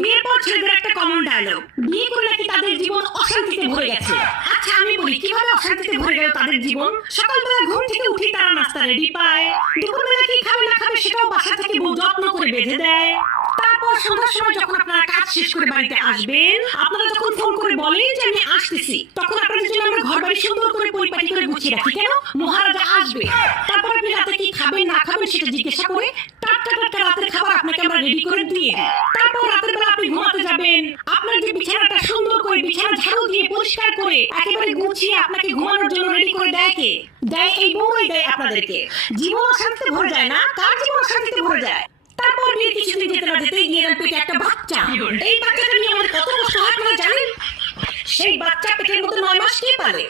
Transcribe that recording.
বিয়ের পর ছেলেদের একটা কমন ডায়লগ, বিয়ে করে নাকি তাদের জীবন অশান্তিতে ভরে গেছে। আচ্ছা আমি বলি, কিভাবে অশান্তিতে ভরে গেল তাদের জীবন? সকালবেলা ঘুম থেকে উঠে তারা নাস্তা রেডি পায়, দুপুরবেলা কি খাবে না খাবে সেটাও বাসা থেকে বউ যত্ন করে বেঁধে দেয়। তারপর সন্ধ্যার সময় যখন আপনারা কাজ শেষ করে বাড়িতে আসবেন, আপনারা যখন ফোন করে বলেন যে আমি আসতেছি, তখন আপনাদের জন্য আমরা ঘর বাড়ি সুন্দর করে পরিপাটি করে গুছিয়ে রাখি। কেন? মহারাজা আসবে। তারপর আপনি রাতে কি খাবেন না খাবেন সেটা জিজ্ঞাসা করে টাটকা টাটকা রাতের খাবার আপনাকে আমরা রেডি করে দিয়ে, তারপর রাতের বেলা আপনি ঘুমাতে যাবেন, আপনার যে বিছানাটা সুন্দর করে বিছানা ঝাড়ু দিয়ে পরিষ্কার করে একেবারে গুছিয়ে আপনাকে ঘুমানোর জন্য রেডি করে দেয় কে? দেয় এই বউই দেয় আপনাদেরকে। জীবন অশান্তিতে ভরে যায় না? কার জীবন অশান্তিতে ভরে যায়? তারপর বিয়ে কিছুদিন যেতে না যেতেই দিয়ে দেন পেটে একটা বাচ্চা। এই বাচ্চাটা নিয়ে আমাদের কত কষ্ট হয় আপনারা জানেন? সেই বাচ্চা পেটের মধ্যে 9 মাস কে পালে?